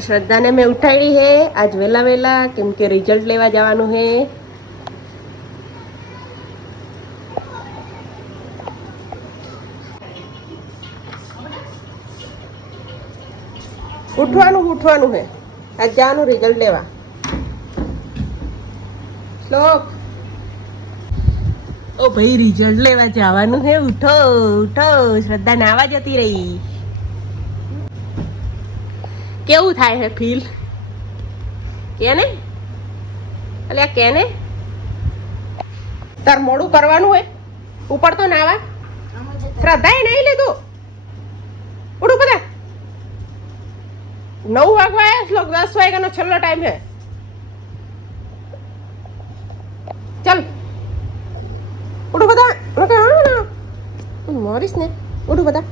શ્રદ્ધાને મેં ઉઠાડી હે આજ વેલા વેલા કેમ કે રિઝલ્ટ લેવા જવાનું હે. ઉઠવાનું હે આજ જવાનું રિઝલ્ટ લેવા. શ્લોક ઓ ભાઈ રિઝલ્ટ લેવા જવાનું હે. ઉઠો ઉઠો. શ્રદ્ધા નાવા જતી રહી. કેવું થાય હે ફીલ કેને અલ્યા કેને તાર મોડું કરવાનું હોય ઉપર તો નાવા. શ્રદ્ધાએ નહીં લીધું. ઉઠું બધા 9 વાગવા આવ્યા. શ્લોક 10 વાગ્યાનો છેલ્લો ટાઈમ હે. ચાલ ઉઠું બધા. મોરીશ ને ઉઠું બધા.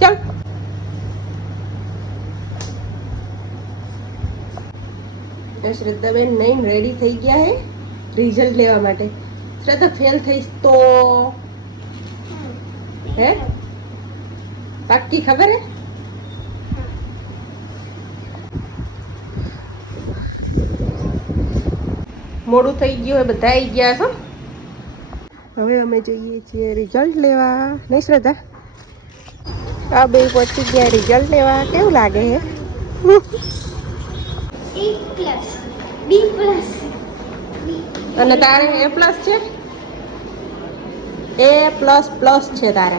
ચાલ શ્રદ્ધાબેન નહીં રેડી થઈ ગયા હે રિઝલ્ટ લેવા માટે. શ્રદ્ધા ફેલ થઈશ તો હે પાક્કી ખબર હે. મોડું થઈ ગયું હોય બધા આવી ગયા છો. હવે અમે જઈએ છીએ રિઝલ્ટ લેવા. નહીં શ્રદ્ધા આ બે પહોંચી ગયા રિઝલ્ટ લેવા. કેવું લાગે હે? B+, અને તારે A+ છે. A++ છે તારે.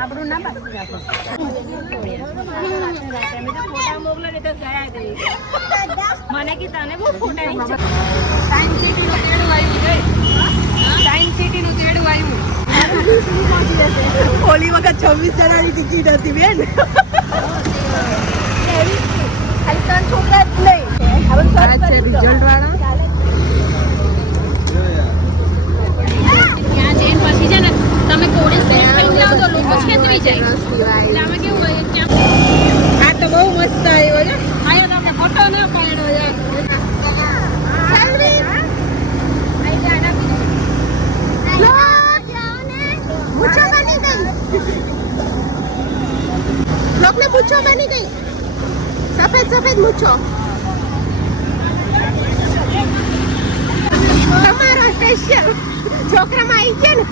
આપણું ના બાકી રાખો. મને કે તને બહુ ફોટા સાયન્સ સિટીનું તેડું આવ્યું. ઓલી વખત 26 જણાની ટિકિટ હતી બેન. છોકરા જ નહીં રિઝલ્ટ વાળા. ત્યાં જઈને પછી છે ને તમે કોલેજ લાવો તો લોકો છેતરી જાય. એટલે આમાં કેવું હોય આ તો બહુ મસ્ત આવ્યો છે. આયો તો કે ફોટો ન પાડ્યો યાર. લોકને મૂછો બની ગઈ. સફેદ મૂછો. તમારો સ્પેશિયલ છોકરામાં આવી ગયા ને.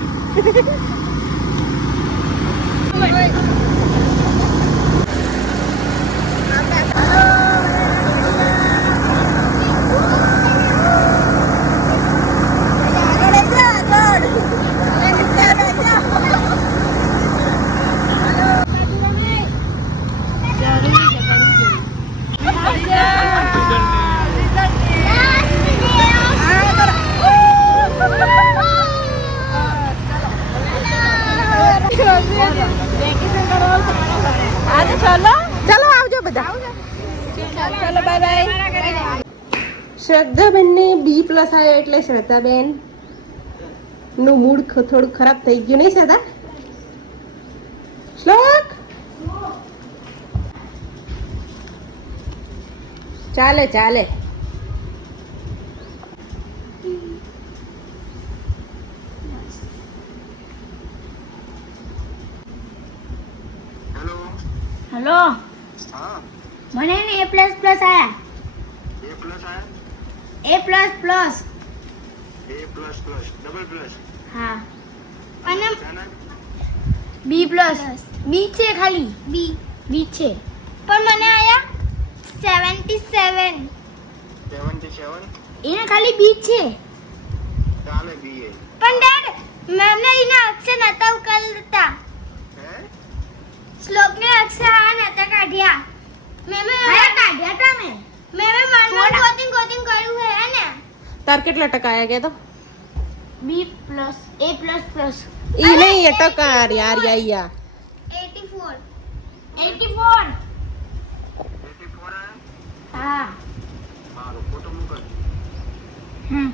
ચલો આવજો બધા. ચલો બાય બાય. શ્રદ્ધાબેન ને B+ આવ્યો એટલે શ્રદ્ધાબેન નું મૂડ થોડું ખરાબ થઈ ગયું. નહીં શ્રદ્ધા? શ્લોક ચાલે. हेलो हाँ મને ને A++ આયા. A+ आया A++ A++ डबल प्लस હા અને क्या नाम B+ B છે ખાલી B છે પણ મને આયા 77 77 એને ખાલી B છે ચાલે BA પણ ડેડ મેમને એના અક્ષર નતા ઉકલતા. है શ્લોકને અક્ષર આ નતા કાઢ્યા. મેમે કાઢ્યા તા મેમે મનમાં ગોતિંગ કર્યું હે ને. તાર કેટલા ટકા આવ્યા કે તો? B+ A++ ઈ નહીં એ ટકા યાર 84 84 आया હા मारो फोटो मुकर હમ